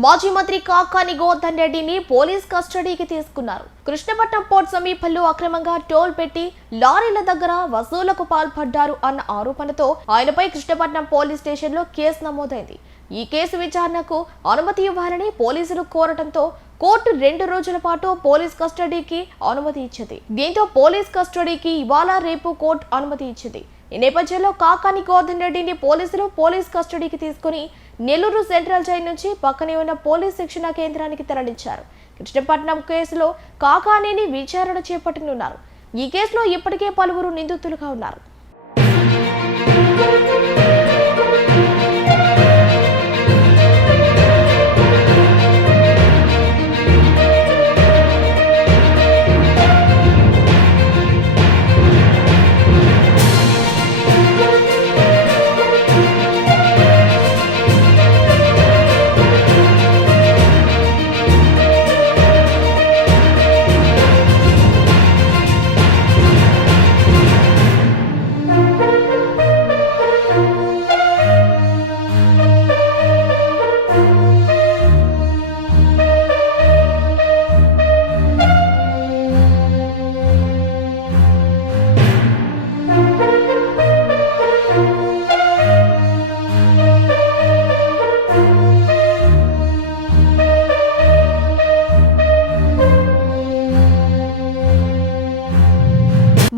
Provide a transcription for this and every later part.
మాజీ మంత్రి కాకాని గోవర్ధన్ రెడ్డిని పోలీస్ కస్టడీకి తీసుకున్నారు. కృష్ణపట్నం పోర్ట్ సమీపంలో అక్రమంగా టోల్ పెట్టి లారీల దగ్గర వసూలకు పాల్పడ్డారు అన్న ఆరోపణతో ఆయనపై కృష్ణపట్నం పోలీస్ స్టేషన్లో కేసు నమోదైంది. ఈ కేసు విచారణకు అనుమతి ఇవ్వాలని పోలీసులు కోరటంతో కోర్టు 2 రోజుల పాటు పోలీస్ కస్టడీకి అనుమతి ఇచ్చింది. దీంతో పోలీస్ కస్టడీకి ఇవాళ రేపు కోర్టు అనుమతి ఇచ్చింది. ఈ నేపథ్యంలో కాకాని గోవర్ధన్ రెడ్డిని పోలీసులు పోలీస్ కస్టడీకి తీసుకుని నెల్లూరు సెంట్రల్ జైలు నుంచి పక్కనే ఉన్న పోలీస్ శిక్షణ కేంద్రానికి తరలించారు. కృష్ణపట్నం కేసులో కాకానిని విచారణ చేపట్టనున్నారు. ఈ కేసులో ఇప్పటికే పలువురు నిందితులుగా ఉన్నారు.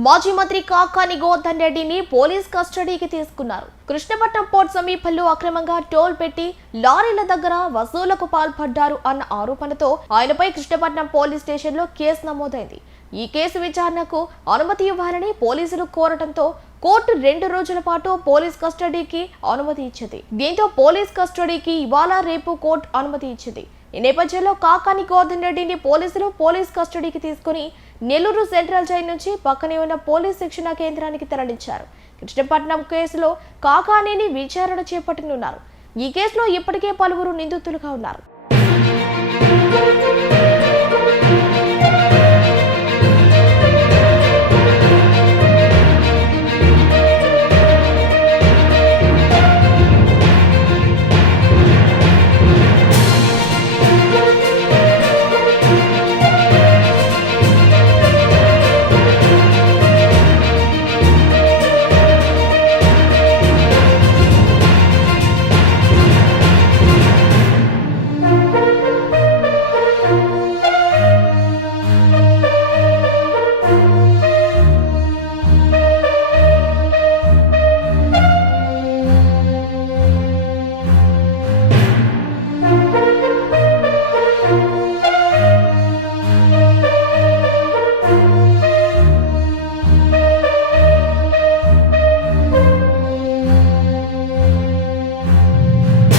మాజీ మంత్రి కాకాని గోవర్ధన్ రెడ్డిని పోలీస్ కస్టడీకి తీసుకున్నారు. కృష్ణపట్నం పోర్ట్ సమీపంలో అక్రమంగా టోల్ పెట్టి లారీల దగ్గర వసూలకు పాల్పడ్డారు అన్న ఆరోపణతో ఆయనపై కృష్ణపట్నం పోలీస్ స్టేషన్లో కేసు నమోదైంది. ఈ కేసు విచారణకు అనుమతి ఇవ్వాలని పోలీసులు కోరటంతో కోర్టు 2 రోజుల పాటు పోలీస్ కస్టడీకి అనుమతి ఇచ్చింది. దీంతో పోలీస్ కస్టడీకి ఇవాళ రేపు కోర్టు అనుమతి ఇచ్చింది. ఈ నేపథ్యంలో కాకాని గోవర్ధన్ రెడ్డిని పోలీసులు పోలీస్ కస్టడీకి తీసుకుని నెల్లూరు సెంట్రల్ జైలు నుంచి పక్కనే ఉన్న పోలీస్ శిక్షణ కేంద్రానికి తరలించారు. కృష్ణపట్నం కేసులో కాకానిని విచారణ చేపట్టనున్నారు. ఈ కేసులో ఇప్పటికే పలువురు నిందితులుగా ఉన్నారు.